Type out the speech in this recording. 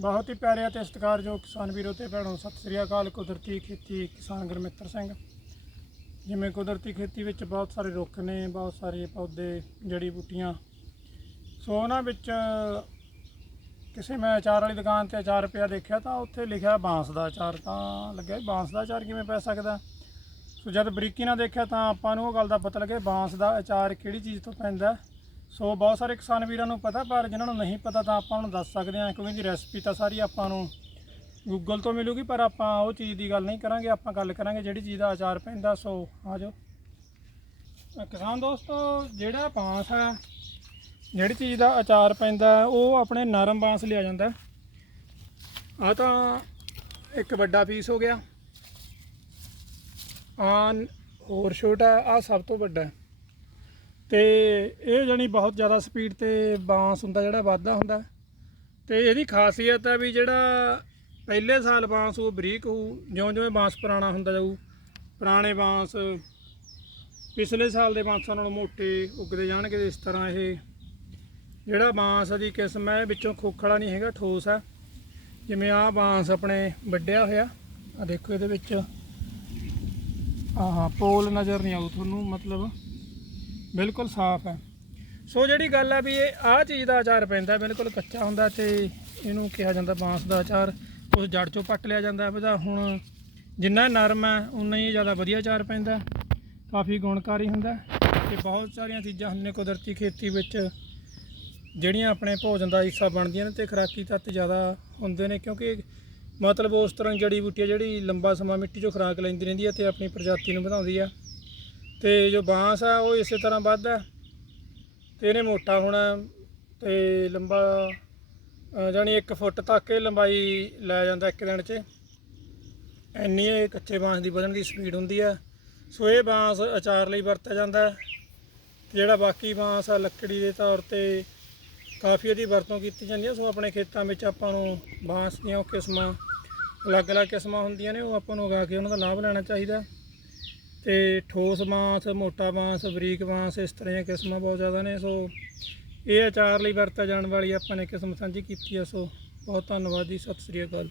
ਬਹੁਤ ਹੀ ਪਿਆਰੇ ਅਤੇ ਸਤਿਕਾਰਯੋਗ ਕਿਸਾਨ ਵੀਰੋ ਤੇ ਭੈਣੋ, ਸਤਿ ਸ੍ਰੀ ਅਕਾਲ। ਕੁਦਰਤੀ ਖੇਤੀ ਕਿਸਾਨ ਗੁਰਮਿੱਤਰ ਸਿੰਘ। ਜਿਵੇਂ ਕੁਦਰਤੀ ਖੇਤੀ ਵਿੱਚ ਬਹੁਤ ਸਾਰੇ ਰੁੱਖ ਨੇ, ਬਹੁਤ ਸਾਰੇ ਪੌਦੇ, ਜੜੀ ਬੂਟੀਆਂ। ਸੋ ਉਹਨਾਂ ਵਿੱਚ ਕਿਸੇ ਮੈਂ ਅਚਾਰ ਵਾਲੀ ਦੁਕਾਨ ਤੇ ਅਚਾਰ ਪਿਆ ਦੇਖਿਆ ਤਾਂ ਉੱਥੇ ਲਿਖਿਆ ਬਾਂਸ ਦਾ ਅਚਾਰ। ਤਾਂ ਲੱਗਿਆ ਬਾਂਸ ਦਾ ਅਚਾਰ ਕਿਵੇਂ ਪੈ ਸਕਦਾ? ਸੋ ਜਦ ਬਰੀਕੀ ਨਾਲ ਦੇਖਿਆ ਤਾਂ ਆਪਾਂ ਨੂੰ ਉਹ ਗੱਲ ਦਾ ਪਤਾ ਲੱਗਿਆ ਬਾਂਸ ਦਾ ਅਚਾਰ ਕਿਹੜੀ ਚੀਜ਼ ਤੋਂ ਪੈਂਦਾ ਸੋ ਬਹੁਤ ਸਾਰੇ ਕਿਸਾਨ ਵੀਰਾਂ ਨੂੰ ਪਤਾ, ਪਰ ਜਿਨ੍ਹਾਂ ਨੂੰ ਨਹੀਂ ਪਤਾ ਤਾਂ ਆਪਾਂ ਨੂੰ ਦੱਸ ਸਕਦੇ ਹਾਂ। ਕਿਉਂਕਿ ਇਹਦੀ ਰੈਸਪੀ ਤਾਂ ਸਾਰੀ ਆਪਾਂ ਨੂੰ ਗੂਗਲ ਤੋਂ ਮਿਲੂਗੀ, ਪਰ ਆਪਾਂ ਉਹ ਚੀਜ਼ ਦੀ ਗੱਲ ਨਹੀਂ ਕਰਾਂਗੇ, ਆਪਾਂ ਗੱਲ ਕਰਾਂਗੇ ਜਿਹੜੀ ਚੀਜ਼ ਦਾ ਅਚਾਰ ਪੈਂਦਾ, ਸੋ ਆ ਜਾਓ। ਕਿਸਾਨ ਦੋਸਤੋ, ਜਿਹੜਾ ਬਾਂਸ ਹੈ, ਜਿਹੜੀ ਚੀਜ਼ ਦਾ ਆਚਾਰ ਪੈਂਦਾ, ਉਹ ਆਪਣੇ ਨਰਮ ਬਾਂਸ ਲਿਆ ਜਾਂਦਾ ਆ ਤਾਂ ਇੱਕ ਵੱਡਾ ਪੀਸ ਹੋ ਗਿਆ। ਆ ਹੋਰ ਛੋਟਾ ਆ ਸਭ ਤੋਂ ਵੱਡਾ ਤੇ ਇਹ ਜਣੀ ਬਹੁਤ ਜ਼ਿਆਦਾ ਸਪੀਡ ਤੇ ਬਾਂਸ ਹੁੰਦਾ, ਜਿਹੜਾ ਵਾਧਾ ਹੁੰਦਾ। ਹੈ। ਤੇ ਇਹਦੀ ਖਾਸੀਅਤ ਹੈ ਵੀ ਜਿਹੜਾ ਪਹਿਲੇ ਸਾਲ ਬਾਂਸ ਉਹ ਬਰੀਕ ਹੋਊ, ਜਿਉਂ-ਜਿਉਂ ਬਾਂਸ ਪੁਰਾਣਾ ਹੁੰਦਾ ਜਾਊ, ਪੁਰਾਣੇ ਬਾਂਸ ਪਿਛਲੇ ਸਾਲ ਦੇ ਬਾਂਸਾਂ ਨਾਲੋਂ ਮੋਟੇ ਉੱਗਦੇ ਜਾਣਗੇ ਇਸ ਤਰ੍ਹਾਂ ਇਹ। ਜਿਹੜਾ ਬਾਂਸ ਦੀ ਕਿਸਮ ਹੈ ਇਹ ਵਿੱਚੋਂ ਖੋਖਲਾ ਨਹੀਂ ਹੈਗਾ, ਠੋਸ ਹੈ। ਜਿਵੇਂ ਆਹ ਬਾਂਸ ਆਪਣੇ ਵੱਡਿਆ ਹੋਇਆ ਆ ਦੇਖੋ ਇਹਦੇ ਵਿੱਚ। ਆਹ ਪੋਲ ਨਜ਼ਰ ਨਹੀਂ ਆਊ ਤੁਹਾਨੂੰ, ਮਤਲਬ ਬਿਲਕੁਲ ਸਾਫ਼ ਹੈ। ਸੋ ਜਿਹੜੀ ਗੱਲ ਹੈ ਵੀ ਇਹ ਆਹ ਚੀਜ਼ ਦਾ ਅਚਾਰ ਪੈਂਦਾ, ਬਿਲਕੁਲ ਕੱਚਾ ਹੁੰਦਾ ਤੇ ਇਹਨੂੰ ਕਿਹਾ ਜਾਂਦਾ ਬਾਂਸ ਦਾ ਅਚਾਰ ਉਸ ਜੜ ਚੋਂ ਪੱਟ ਲਿਆ ਜਾਂਦਾ ਇਹਦਾ ਹੁਣ ਜਿੰਨਾ ਨਰਮ ਹੈ, ਉਨਾ ਹੀ ਜ਼ਿਆਦਾ ਵਧੀਆ ਅਚਾਰ ਪੈਂਦਾ ਕਾਫੀ ਗੁਣਕਾਰੀ ਹੁੰਦਾ ਤੇ ਬਹੁਤ ਸਾਰੀਆਂ ਚੀਜ਼ਾਂ ਹੁੰਦੀਆਂ ਨੇ ਕੁਦਰਤੀ ਖੇਤੀ ਵਿੱਚ, ਜਿਹੜੀਆਂ ਆਪਣੇ ਭੋਜਨ ਦਾ ਹਿੱਸਾ ਬਣਦੀਆਂ ਨੇ ਤੇ ਖੁਰਾਕੀ ਤੱਤ ਜ਼ਿਆਦਾ ਹੁੰਦੇ ਨੇ ਕਿਉਂਕਿ ਮਤਲਬ ਉਸ ਤਰ੍ਹਾਂ ਜੜੀ ਬੂਟੀ ਆ ਜਿਹੜੀ ਲੰਬਾ ਸਮਾਂ ਮਿੱਟੀ 'ਚੋਂ ਖੁਰਾਕ ਲੈਂਦੀ ਰਹਿੰਦੀ ਹੈ ਤੇ ਆਪਣੀ ਪ੍ਰਜਾਤੀ ਨੂੰ ਵਧਾਉਂਦੀ ਆ। ਤੇ ਜੋ ਬਾਂਸ ਆ ਉਹ ਇਸੇ ਤਰ੍ਹਾਂ ਵੱਧਦਾ ਤੇ ਇਹਨੇ ਮੋਟਾ ਹੋਣਾ ਤੇ ਲੰਬਾ ਅ, ਜਾਣੀ 1 ਫੁੱਟ ਤੱਕ ਇਹ ਲੰਬਾਈ ਲੈ ਜਾਂਦਾ ਇੱਕ ਦਿਨ 'ਚ। ਇੰਨੀ ਇਹ ਕੱਚੇ ਬਾਂਸ ਦੀ ਵਧਣ ਦੀ ਸਪੀਡ ਹੁੰਦੀ ਆ। ਸੋ ਇਹ ਬਾਂਸ ਅਚਾਰ ਲਈ ਵਰਤਿਆ ਜਾਂਦਾ ਹੈ। ਜਿਹੜਾ ਬਾਕੀ ਬਾਂਸ ਆ ਲੱਕੜੀ ਦੇ ਤੌਰ ਤੇ ਕਾਫੀ ਉਹਦੀ ਵਰਤੋਂ ਕੀਤੀ ਜਾਂਦੀ ਹੈ ਸੋ ਆਪਣੇ ਖੇਤਾਂ ਵਿੱਚ ਆਪਾਂ ਨੂੰ ਬਾਂਸ ਦੀਆਂ ਉਹ ਕਿਸਮਾਂ ਅਲੱਗ-ਅਲੱਗ ਕਿਸਮਾਂ ਹੁੰਦੀਆਂ ਨੇ ਉਹ ਆਪਾਂ ਨੂੰ ਉਗਾ ਕੇ ਉਹਨਾਂ ਦਾ ਲਾਭ ਲੈਣਾ ਚਾਹੀਦਾ। ਤੇ ਠੋਸ ਬਾਂਸ ਮੋਟਾ ਬਾਂਸ ਬਰੀਕ ਬਾਂਸ ਇਸ ਤਰ੍ਹਾਂ ਦੀਆਂ ਕਿਸਮਾਂ ਬਹੁਤ ਜ਼ਿਆਦਾ ਨੇ, ਸੋ ਇਹ ਅਚਾਰ ਲਈ ਵਰਤਿਆ ਜਾਣ ਵਾਲੀ ਆਪਾਂ ਨੇ ਕਿਸਮ ਸਾਂਝੀ ਕੀਤੀ ਆ ਸੋ ਬਹੁਤ ਧੰਨਵਾਦ ਜੀ, ਸਤਿ ਸ੍ਰੀ ਅਕਾਲ।